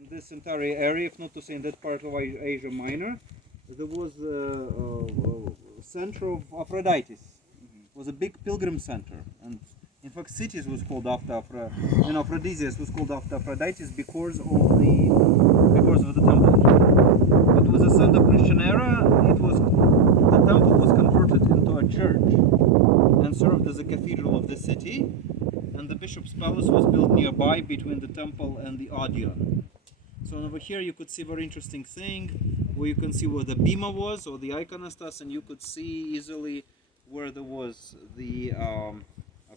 In this entire area, if not to say in that part of Asia Minor, there was a center of Aphrodisias. It was a big pilgrim center, and in fact, cities was called after Aphrodisias was called after Aphrodisias because of the temple. It was a son of Christian era. The temple was converted into a church and served as a cathedral of the city, and the bishop's palace was built nearby between the temple and the Odeon. So over here you could see a very interesting thing where you can see where the bema was, or the iconostas, and you could see easily where there was the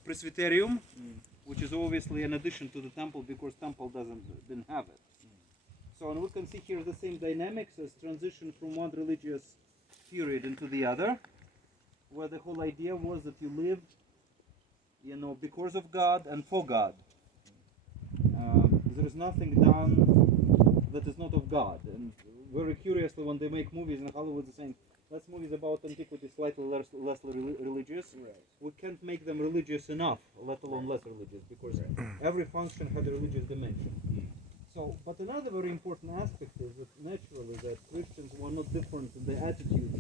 presbyterium, which is obviously an addition to the temple because temple didn't have it. So and we can see here the same dynamics as transition from one religious period into the other, where the whole idea was that you lived, because of God and for God. There is nothing done that is not of God. And very curiously, when they make movies in Hollywood, they're saying, let's movies about antiquity slightly less religious. Right. We can't make them religious enough, let alone less religious, because every function had a religious dimension. So, but another very important aspect is that naturally that Christians were not different in their attitudes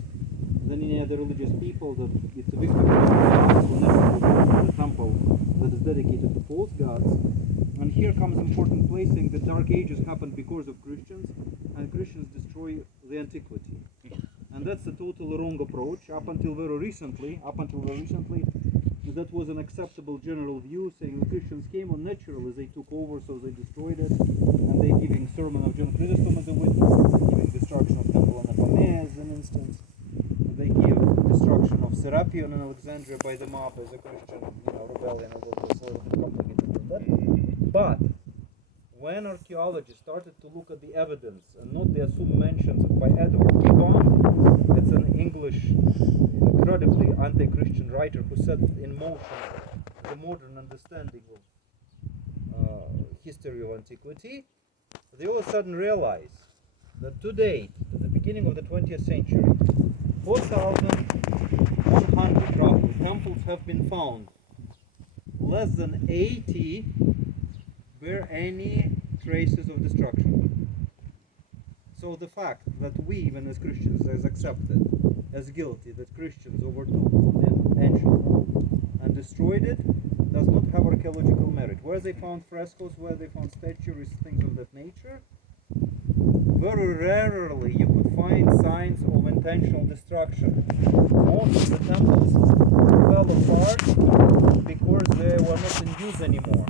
than any other religious people, that it's a victim of God, so naturally the temple that is dedicated to false gods. And here comes important placing. The Dark Ages happened because of Christians, and Christians destroy the antiquity. And that's a totally wrong approach. Up until very recently, that was an acceptable general view, saying the Christians came on naturally, they took over, so they destroyed it, and they're giving sermon of John Chrysostom as a witness, they're giving destruction of Temple on Apamea as an instance, they give destruction of Serapion in Alexandria by the mob as a Christian rebellion, and that's a little bit complicated than that. But when archaeologists started to look at the evidence and not the assumed mentions by Edward Gibbon, it's an English incredibly anti-Christian writer who set in motion the modern understanding of history of antiquity, they all of a sudden realize that to date, at the beginning of the 20th century, 4,100 roughly temples have been found. Less than 80 bear any traces of destruction. So the fact that we, even as Christians, is accepted as guilty that Christians overtook the ancient world and destroyed it does not have archaeological merit. Where they found frescoes, where they found statues, things of that nature, very rarely you could find signs of intentional destruction. Most of the temples fell apart because they were not in use anymore,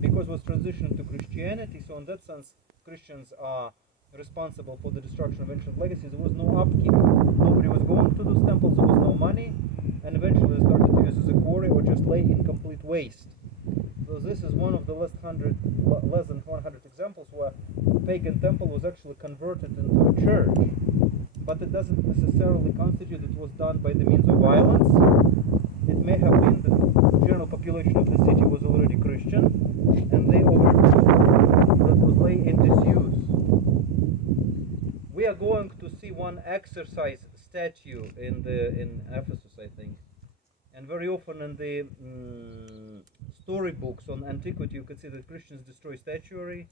because it was transitioned to Christianity. So in that sense, Christians are responsible for the destruction of ancient legacies. There was no upkeep. Nobody was going to those temples, there was no money, and eventually they started to use as a quarry or just lay in complete waste. So this is one of the less than 100 examples where a pagan temple was actually converted into a church. But it doesn't necessarily constitute it was done by the means of violence. It may have been that the general population of the city was already Christian, and they overtook that was lay in disuse. We are going to see one exercise statue in Ephesus, I think, and very often in the storybooks on antiquity you can see that Christians destroy statuary,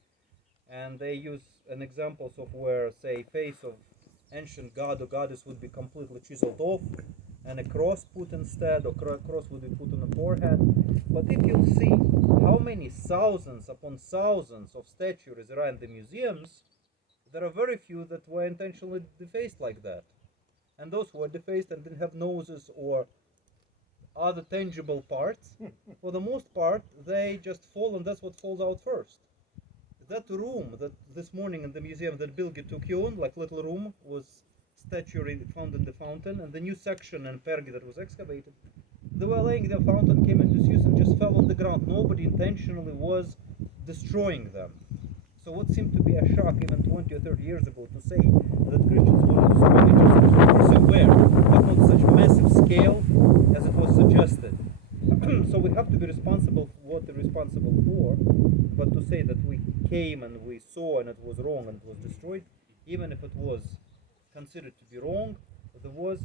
and they use an examples of where, say, face of ancient god or goddess would be completely chiseled off and a cross put instead, or cross would be put on the forehead. But if you see how many thousands upon thousands of statues there are in the museums, there are very few that were intentionally defaced like that. And those who were defaced and didn't have noses or other tangible parts, for the most part, they just fall, and that's what falls out first. That room that this morning in the museum that Bilgi took you on, like little room, was statuary found in the fountain, and the new section in Pergi that was excavated, they were laying the fountain, came in disuse and just fell on the ground. Nobody intentionally was destroying them. So what seemed to be a shock even 20 or 30 years ago to say that Christians were so religious somewhere, but not such massive scale as it was suggested. So we have to be responsible for what they're responsible for, but to say that we came and we saw and it was wrong and it was destroyed, even if it was considered to be wrong, there was,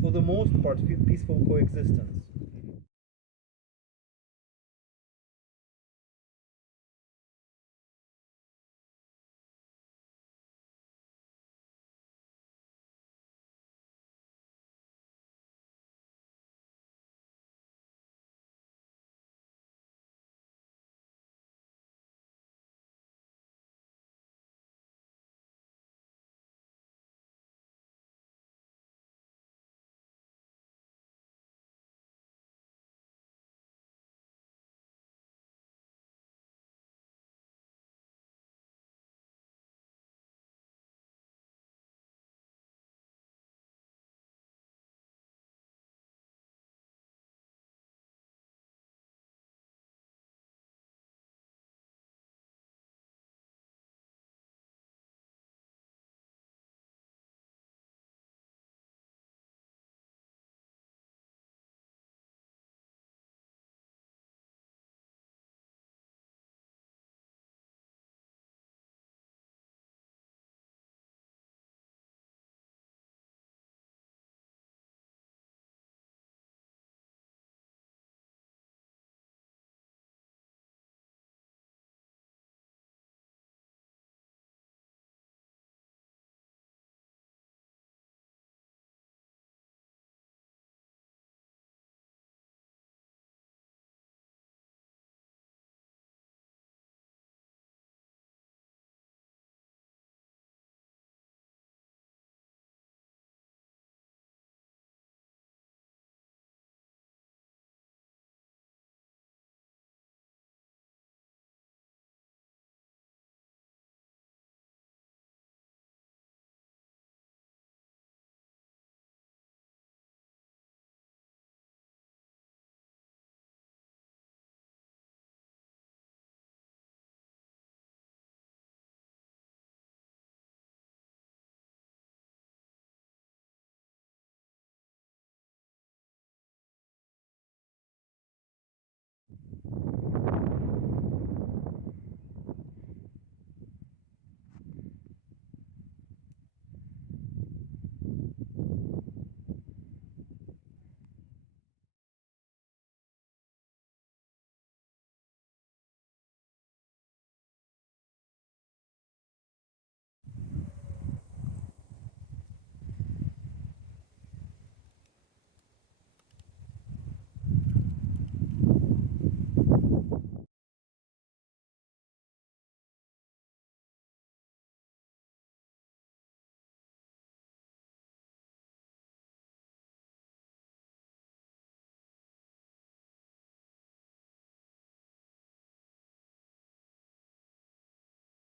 for the most part, peaceful coexistence.